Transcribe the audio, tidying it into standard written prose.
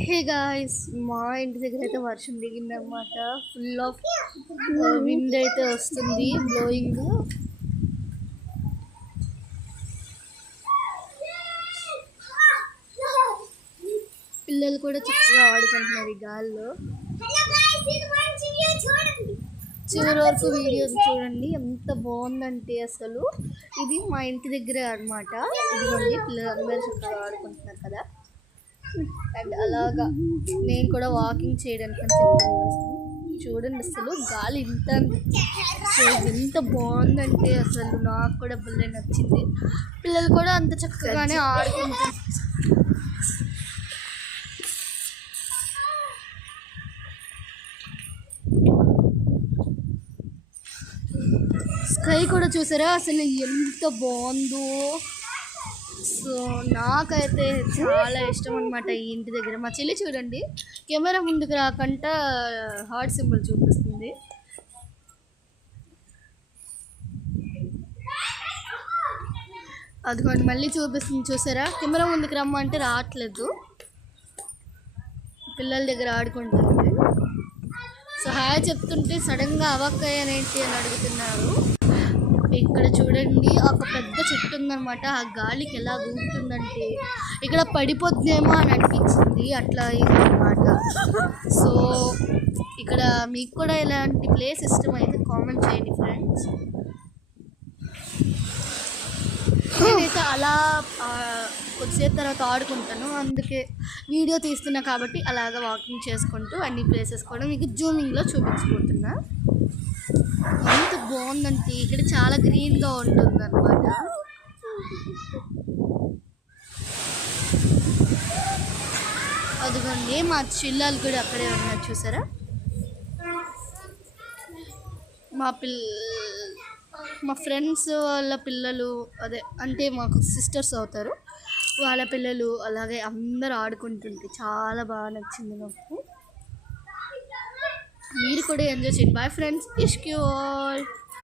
Hey guys, మా ఇంటి దగ్గర అయితే వర్షం దిగింది అనమాట. ఫుల్ ఆఫ్ విండ్ అయితే వస్తుంది, బ్లోయింగ్. పిల్లలు కూడా చక్కగా ఆడుకుంటున్నారు ఈ గాల్లో. చివరి వరకు వీడియోస్ చూడండి, ఎంత బాగుందంటే అసలు. ఇది మా ఇంటి దగ్గరే అనమాట. ఇదిగోండి, పిల్లలందరూ చక్కగా ఆడుకుంటున్నారు కదా. అండ్ అలాగా నేను కూడా వాకింగ్ చేయడానికి అని చెప్పాను. చూడండి, అసలు గాలి ఎంత బాగుందంటే అసలు నాకు కూడా భలే నచ్చింది. పిల్లలు కూడా అంత చక్కగానే ఆడుకుంటారు. స్కై కూడా చూసారా అసలు ఎంత బాగుందో. సో నాకైతే చాలా ఇష్టం అనమాట ఈ ఇంటి దగ్గర. మా చెల్లి చూడండి, కెమెరా ముందుకు రాకుండా హార్ట్ సింబల్ చూపిస్తుంది. అదిగోండి మళ్ళీ చూపిస్తుంది, చూసారా? కెమెరా ముందుకు రమ్మంటే రావట్లేదు, పిల్లల దగ్గర ఆడుకుంటుంది. సో హాయ్ చెప్తుంటే సడన్గా అవాక్కయ్యానేంటి అని అడుగుతున్నారు. ఇక్కడ చూడండి, ఒక పెద్ద చెట్టు ఉందన్నమాట. ఆ గాలికి ఎలా ఊగుతుందంటే ఇక్కడ పడిపోతుందేమో అని అనిపించింది, అట్లా అయిందన్నమాట. సో ఇక్కడ మీకు కూడా ఇలాంటి ప్లేస్ ఇష్టమైతే కామెంట్ చేయండి ఫ్రెండ్స్. నేనైతే అలా కొద్దిసేపు తర్వాత ఆడుకుంటాను, అందుకే వీడియో తీస్తున్నా కాబట్టి అలాగా వాకింగ్ చేసుకుంటూ అన్ని ప్లేసెస్ కూడా మీకు జూమింగ్లో చూపించబోతున్నా. ఎంత బాగుందంటే ఇక్కడ చాలా గ్రీన్గా ఉంటుంది అనమాట. అదిగోండి మా చిల్లాలు కూడా అక్కడే ఉన్నారు, చూసారా? మా ఫ్రెండ్స్ వాళ్ళ పిల్లలు, అదే అంటే మాకు సిస్టర్స్ అవుతారు, వాళ్ళ పిల్లలు అలాగే అందరూ ఆడుకుంటుంటే చాలా బాగా నచ్చింది నాకు. మీరు కూడా ఎంజాయ్ చేయండి. బాయ్ ఫ్రెండ్స్, ఇష్క్ యూ ఆల్.